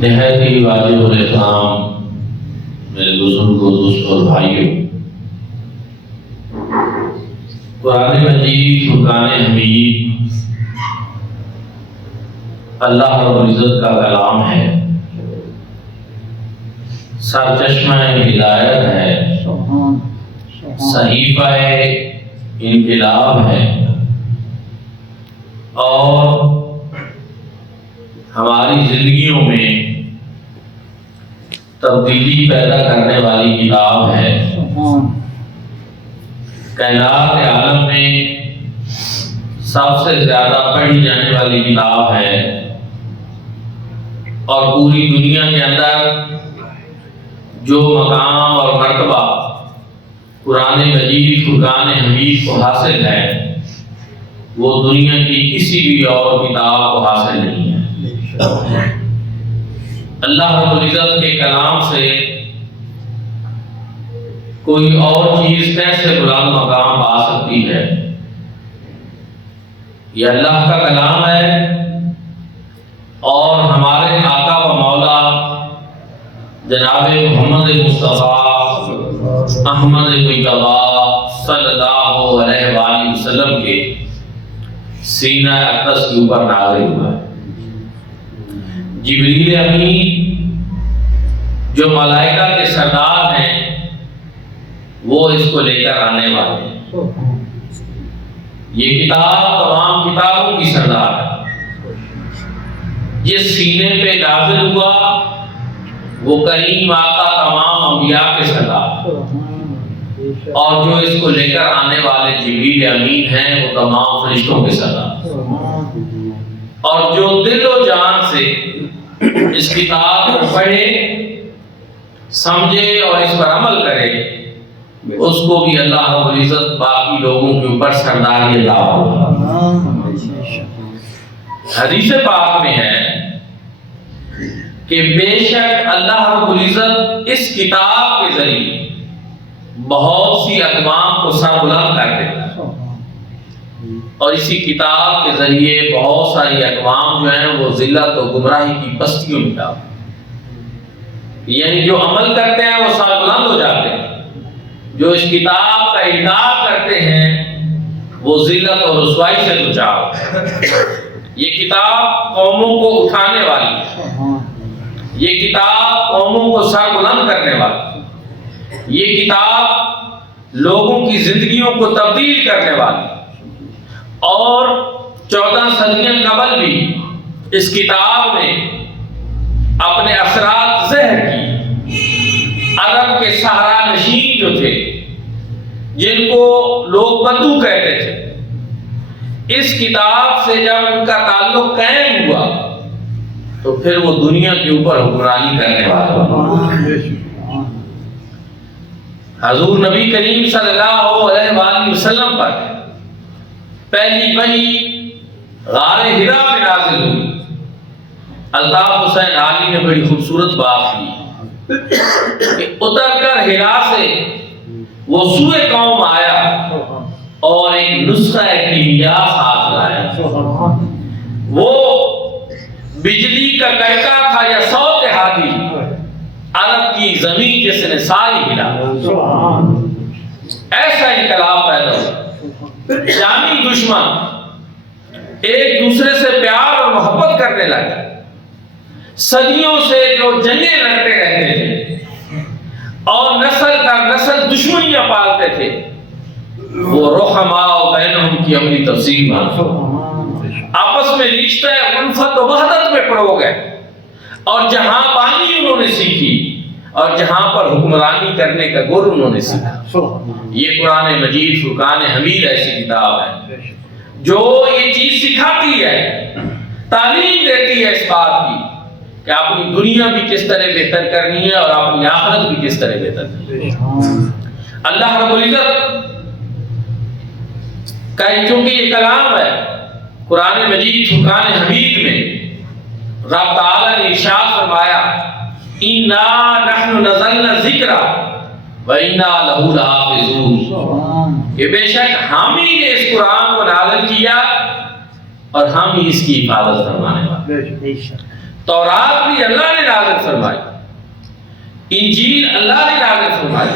نہایت ہی واجب الاحترام میرے بزرگوں، دوستوں اور بھائیوں، قرآن مجید فرقان حمید اللہ رب العزت کا کلام ہے، سرچشمہ ہدایت ہے، صحیفہ انقلاب ہے اور ہماری زندگیوں میں تبدیلی پیدا کرنے والی کتاب ہے۔ کائنات عالم میں سب سے زیادہ پڑھی جانے والی کتاب ہے اور پوری دنیا کے اندر جو مقام اور مرتبہ قرآن مجید فرقان حمید کو حاصل ہے وہ دنیا کی کسی بھی اور کتاب کو حاصل نہیں ہے۔ اللہ رب العزت کے کلام سے کوئی اور چیز کیسے بلند مقام پا سکتی ہے؟ یہ اللہ کا کلام ہے اور ہمارے آقا و مولا جناب محمد مصطفیٰ احمد مجتبیٰ صلی اللہ علیہ وآلہ وسلم کے سینہ اقدس کے اوپر نازل ہوا ہے۔ جبریل امین جو ملائکہ کے سردار ہیں وہ اس کو لے کر آنے والے ہیں۔ یہ کتاب تمام کتابوں کی سردار ہے۔ جس سینے پہ نازل ہوا وہ کریم آقا تمام انبیاء کے سردار، اور جو اس کو لے کر آنے والے جبریل امین ہیں وہ تمام فرشتوں کے سردار، اور جو دل و جان سے اس کتاب کو پڑھے، سمجھے اور اس پر عمل کرے اس کو بھی اللہ رب العزت باقی لوگوں کے اوپر سرداری عطا ہوگا۔ حدیث پاک میں ہے کہ بے شک اللہ رب العزت اس کتاب کے ذریعے بہت سی اقوام کو سربلند کر دیتا ہے، اور اسی کتاب کے ذریعے بہت ساری اقوام جو ہیں وہ ذلت و گمراہی کی پستیوں میں ڈالتے ہیں، یعنی جو عمل کرتے ہیں وہ سربلند ہو جاتے ہیں، جو اس کتاب کا انکار کرتے ہیں وہ ذلت اور رسوائی سے دوچار ہوتے ہیں۔ یہ کتاب قوموں کو اٹھانے والی ہے، یہ کتاب قوموں کو سربلند کرنے والی ہے، یہ کتاب لوگوں کی زندگیوں کو تبدیل کرنے والی ہے، اور 14 صدیاں قبل بھی اس کتاب نے اپنے اثرات ظاہر کی۔ عرب کے صحرا نشین جو تھے جن کو لوگ بدو کہتے تھے، اس کتاب سے جب ان کا تعلق قائم ہوا تو پھر وہ دنیا کے اوپر حکمرانی کرنے والا۔ حضور نبی کریم صلی اللہ علیہ وآلہ وسلم پر پہلی وحی غار حرا میں نازل ہوئی۔ الطاف حسین علی نے بڑی خوبصورت بات کی کہ اتر کر حرا سے وہ سوئے قوم آیا اور ایک نسخہ کیمیا ساتھ لایا۔ وہ بجلی کا کڑکا تھا یا صوت ہادی، عرب کی زمین جس نے ساری ہلا۔ ایسا انقلاب پیدا ہوا، جانی دشمن ایک دوسرے سے پیار اور محبت کرنے لگے۔ صدیوں سے جو جنگیں لڑتے رہتے تھے اور نسل در نسل دشمنیاں پالتے تھے وہ رحماء بینہم کی عملی تفسیر آپس میں رشتہ الفت و وحدت میں پڑو گئے، اور جہاں بانی انہوں نے سیکھی اور جہاں پر حکمرانی کرنے کا گر انہوں نے سیکھا۔ یہ قرآن مجید فرقان حمید ایسی کتاب ہے جو یہ چیز سکھاتی ہے، تعلیم دیتی ہے اس بات کی کہ اپنی دنیا بھی کس طرح بہتر کرنی ہے اور اپنی آخرت بھی کس طرح بہتر کرنی ہے۔ اللہ رب العزت کا چونکہ یہ کلام ہے قرآن مجید فرقان حمید میں رب تعالیٰ نے ارشاد فرمایا اِنَّا نَحْنُ نَزَلْنَا الذِّكْرَ وَإِنَّا لَهُ لَحَافِظُونَ، کہ بے شک ہم ہی نے اس قرآن کو نازل کیا اور ہم ہی اس کی حفاظت فرمانے والے۔ تورات بھی اللہ نے نازل فرمائی، انجیل اللہ نے نازل فرمائی،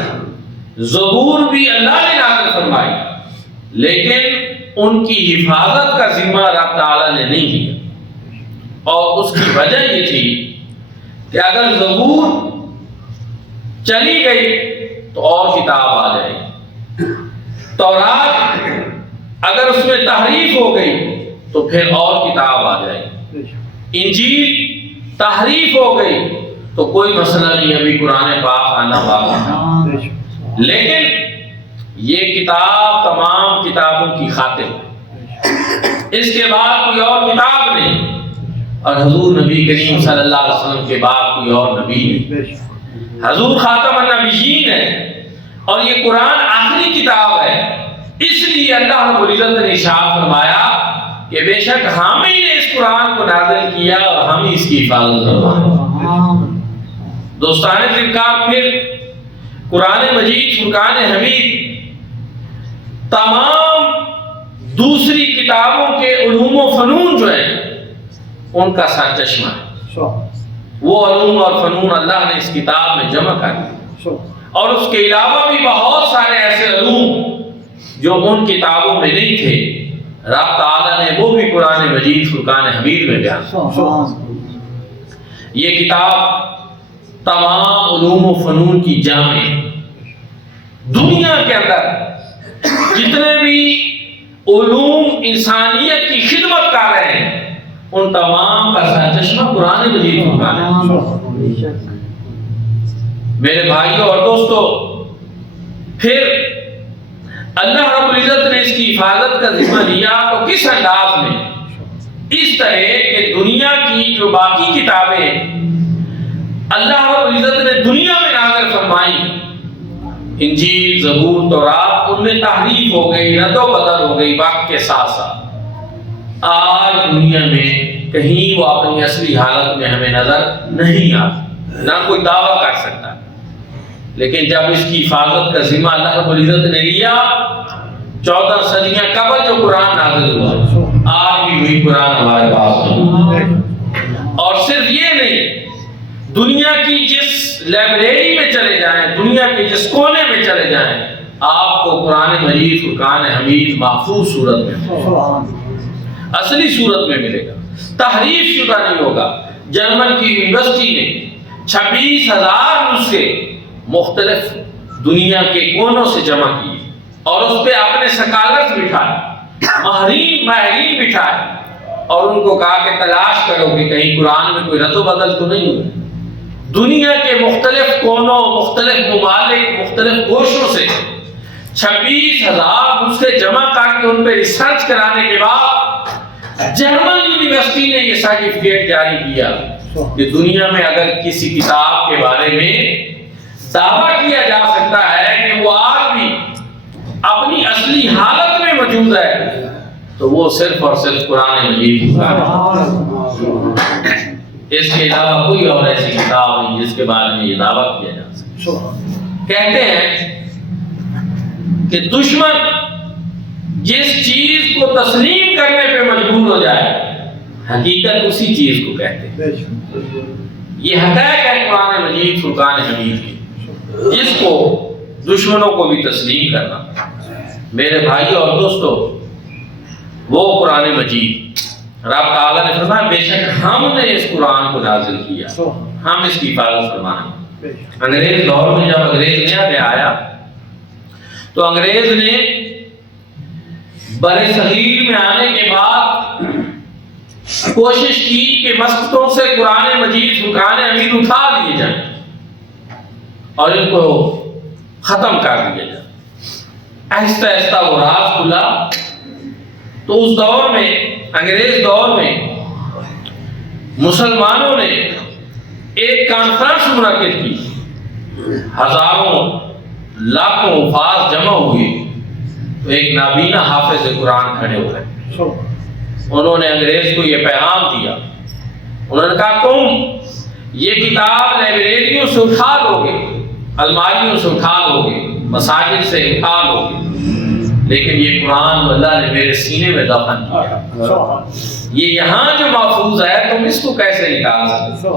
زبور بھی اللہ نے نازل فرمائی، لیکن ان کی حفاظت کا ذمہ رب تعالیٰ نے نہیں لیا۔ اور اس کی وجہ یہ تھی کہ اگر زبور چلی گئی تو اور کتاب آ جائے گی، تورات اگر اس میں تحریف ہو گئی تو پھر اور کتاب آ جائے گی، انجیل تحریف ہو گئی تو کوئی مسئلہ نہیں، ابھی قرآن پاک آنا باقی ہے۔ لیکن یہ کتاب تمام کتابوں کی خاتم ہے، اس کے بعد کوئی اور کتاب نہیں، اور حضور نبی کریم صلی اللہ علیہ وسلم کے بعد کوئی اور نبی نہیں۔ حضور خاتم النبیین ہے اور یہ قرآن آخری کتاب ہے، اس لیے اللہ رب العزت نے ارشاد فرمایا کہ بے شک ہم ہی نے اس قرآن کو نازل کیا اور ہم ہی اس کی حفاظت فرمائیں۔ دوستان فرقان، پھر قرآن مجید فرقان حمید تمام دوسری کتابوں کے علوم و فنون جو ہیں ان کا سرچشمہ ہے۔ وہ علوم اور فنون اللہ نے اس کتاب میں جمع کر دی، اور اس کے علاوہ بھی بہت سارے ایسے علوم جو ان کتابوں میں نہیں تھے، رب تعالیٰ نے وہ بھی قرآن مجید فرقان حمید میں بیان۔ یہ کتاب تمام علوم و فنون کی جامع، دنیا کے اندر جتنے بھی علوم انسانیت کی خدمت کر رہے ہیں ان تمام کا سرچشمہ قرآن مجید فرقان ہے۔ میرے بھائیوں اور دوستو، پھر اللہ رب العزت نے اس کی حفاظت کا ذمہ لیا تو کس انداز میں؟ اس طرح کہ دنیا کی جو باقی کتابیں اللہ رب العزت نے دنیا میں نازل فرمائی، انجیل، زبور، تورات، ان میں تحریف ہو گئی، رد و بدل ہو گئی وقت کے ساتھ ساتھ، آج دنیا میں کہیں وہ اپنی اصلی حالت میں ہمیں نظر نہیں آتی، نہ کوئی دعویٰ کر سکتا۔ لیکن جب اس کی حفاظت کا ذمہ اللہ رب العزت نے لیا، 14 صدیاں قبل جو قرآن نازل ہوا، آج بھی وہی قرآن ہمارے پاس ہے۔ اور صرف یہ نہیں، دنیا کی جس لائبریری میں چلے جائیں، دنیا کے جس کونے میں چلے جائیں، آپ کو قرآن مجید فرقان حمید محفوظ صورت میں، اصلی صورت میں ملے گا، تحریف شدہ نہیں ہوگا۔ جرمن کی یونیورسٹی نے 26,000 نسخے مختلف دنیا کے کونوں سے جمع کیے اور اس پہ اپنے سکالرز بٹھائے، ماہرین بٹھائے، اور ان کو کہا کہ تلاش کرو کہ کہیں قرآن میں کوئی رد و بدل تو نہیں ہوا۔ دنیا کے مختلف کونوں، مختلف ممالک، مختلف گوشوں سے 26,000 نسخے جمع کر کے ان پہ ریسرچ کرانے کے بعد جرمن یونیورسٹی نے یہ سرٹیفکیٹ جاری کیا کہ دنیا میں اگر کسی کتاب کے بارے میں دعویٰ کیا جا سکتا ہے کہ وہ آج بھی اپنی اصلی حالت میں موجود ہے تو وہ صرف اور صرف قرآن مجید ہے۔ اس کے علاوہ کوئی اور ایسی کتاب نہیں جس کے بارے میں یہ دعویٰ کیا جا سکتا۔ کہتے ہیں کہ دشمن جس چیز کو تسلیم کرنے پہ مجبور ہو جائے حقیقت اسی چیز کو کہتے ہیں۔ یہ حقائق ہے قرآن مجید فرقان حمید کی، جس کو دشمنوں کو بھی تسلیم کرنا۔ میرے بھائی اور دوستو، وہ قرآن مجید رب تعالیٰ نے فرمایا بے شک ہم نے اس قرآن کو نازل کیا، ہم اس کی حفاظت فرمائیں۔ انگریز دور میں جب انگریز نیا آیا تو انگریز نے بر صغیر میں آنے کے بعد کوشش کی کہ مسجدوں سے قرآن مجید فرقان حمید اٹھا لیے جائیں اور ان کو ختم کر دیا جائے۔ آہستہ آہستہ وہ راز کھلا تو اس دور میں، انگریز دور میں، مسلمانوں نے ایک کانفرنس منعقد کی، ہزاروں لاکھوں وفاظ جمع ہوئے تو ایک نابینا حافظ قرآن کھڑے ہو گئے۔ انہوں نے انگریز کو یہ پیغام دیا، انہوں نے کہا تم یہ کتاب لائبریریوں سے اٹھا لو گے، الماریوں سے اٹھا لو گے، مساجد سے اٹھا لو گے، لیکن یہ قرآن اللہ نے میرے سینے میں دفن کیا، یہ یہاں جو محفوظ ہے تم اس کو کیسے نکال سکتے؟